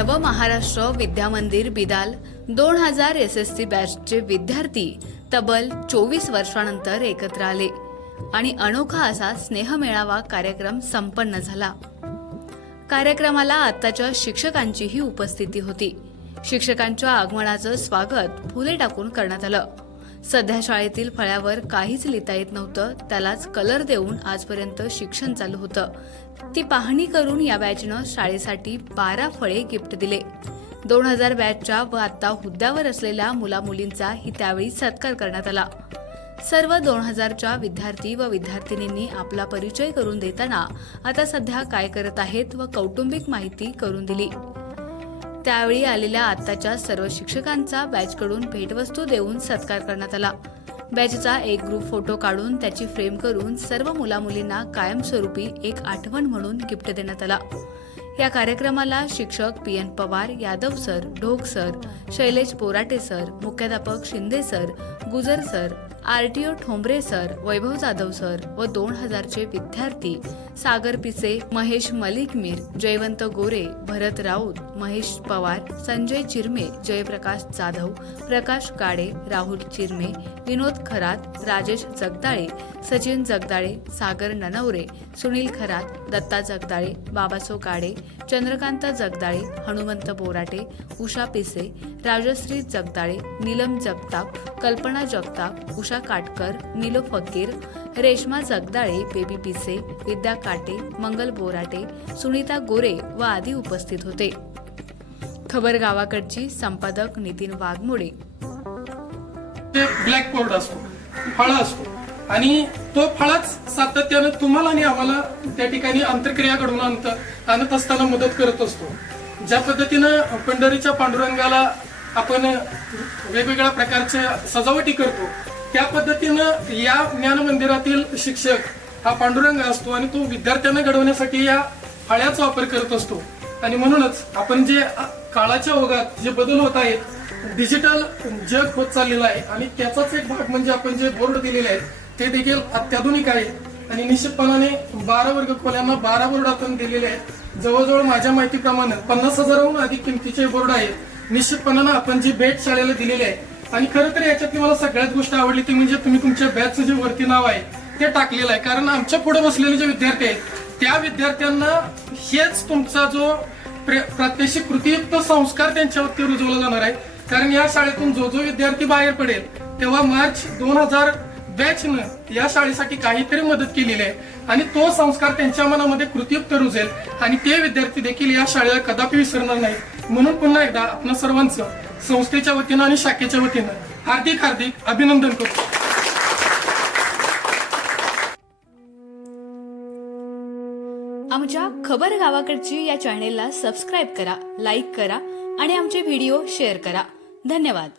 नवमहाराष्ट्र विद्यामंदिर बिदाल दोन हजार S S C बॅचचे विद्यार्थी तब्बल चोवीस वर्षानंतर एकत्र आले आणि अनोखा असा स्नेहमेळावा कार्यक्रम संपन्न झाला. कार्यक्रमाला आत्ताच्या शिक्षकांचीही उपस्थिती होती. शिक्षकांच्या आगमनाचं स्वागत फुले टाकून करण्यात आलं. सध्या शाळेतील फळ्यावर काहीच लिहिता येत नव्हतं. त्यालाच कलर देऊन आजपर्यंत शिक्षण चालू होतं. ती पाहणी करून या बॅचनं शाळेसाठी बारा फळे गिफ्ट दिले. दोन हजार बॅचच्या व आता हुद्द्यावर असलेल्या मुलामुलींचा ही त्यावेळी सत्कार करण्यात आला. सर्व दोन हजारच्या विद्यार्थी व विद्यार्थिनींनी आपला परिचय करून देताना आता सध्या काय करत आहेत व कौटुंबिक माहिती करून दिली. त्यावेळी आलेल्या आत्ताच्या सर्व शिक्षकांचा बॅचकडून भेटवस्तू देऊन सत्कार करण्यात आला. बॅचचा एक ग्रुप फोटो काढून त्याची फ्रेम करून सर्व मुलामुलींना कायमस्वरूपी एक आठवण म्हणून गिफ्ट देण्यात आला. या कार्यक्रमाला शिक्षक P N Pawar Yadav sir Dhok sir Shailesh Porate sir मुख्याध्यापक Shinde sir Gujar sir R T O Thombare sir Vaibhav Jadhav sir व दोन हजारचे विद्यार्थी सागर पिसे महेश मलिक मीर जयवंत गोरे भरत राऊत महेश पवार संजय चिरमे जयप्रकाश जाधव प्रकाश काडे राहुल चिरमे विनोद खरात राजेश जगदाळे सचिन जगदाळे सागर ननवरे सुनील खरात दत्ता जगदाळे बाबासो काडे चंद्रकांत जगदाळे हनुमंत बोराटे उषा पिसे राजश्री जगदाळे नीलम जगताप कल्पना जगताप उषा काटकर निलो फकीर रेश्मा जगदाळे बेबी पिसे विद्या काटे मंगल बोराटे सुनीता गोरे व आदी उपस्थित होते. खबर गावाकडची संपादक नितीन वाघमोडे. ते ब्लॅक बोर्ड असतो फळा असतो आणि तो फळाच सातत्यानं तुम्हाला आणि आम्हाला त्या ठिकाणी अंतर्क्रिया घडवून आणत आणत असताना मदत करत असतो. ज्या पद्धतीनं पंढरीच्या पांडुरंगाला आपण वेगवेगळ्या प्रकारच्या सजावटी करतो त्या पद्धतीनं या ज्ञान मंदिरातील शिक्षक हा पांडुरंग असतो आणि तो विद्यार्थ्यांना घडवण्यासाठी या फळ्याचा वापर करत असतो. आणि म्हणूनच आपण जे काळाच्या ओघात जे बदल होत आहेत डिजिटल जग होत चाललेलं आहे. आणि त्याचाच एक भाग म्हणजे आपण जे बोर्ड दिलेले आहेत ते देखील अत्याधुनिक आहे. आणि निश्चितपणाने बारा वर्ग खोल्यांना बारा बोर्ड आपण दिलेले आहेत. जवळजवळ माझ्या माहितीप्रमाणे पन्नास हजाराहून अधिक किमतीचे बोर्ड आहेत. निश्चितपणानं आपण जी भेट शाळेला दिलेली आहे आणि खरं तर याच्यातली मला सगळ्यात गोष्ट आवडली ती म्हणजे तुम्ही तुमच्या बॅचचं जे वरती नाव आहे ते टाकलेलं आहे. कारण आमच्या पुढे बसलेले जे विद्यार्थी आहेत त्या विद्यार्थ्यांना हेच तुमचा जो प्र- प्रात्यक्षिक कृतीयुक्त संस्कार त्यांच्यावरती रुजवला जाणार आहे. कारण या शाळेतून जो जो विद्यार्थी बाहेर पडेल तेव्हा मार्च दोन हजार बॅचनं या शाळेसाठी काहीतरी मदत केलेली आहे. आणि तो संस्कार त्यांच्या मनामध्ये कृतयुक्त रुजेल. आणि ते विद्यार्थी देखील या शाळेला कदापि विसरणार नाही म्हणून पुन्हा एकदा आपण सर्वांचं संस्थेच्या वतीनं आणि शाखेच्या वतीनं हार्दिक हार्दिक अभिनंदन करतो. आमच्या खबर गावाकडची या चॅनेलला सबस्क्राईब करा लाईक करा आणि आमचे व्हिडिओ शेअर करा. धन्यवाद.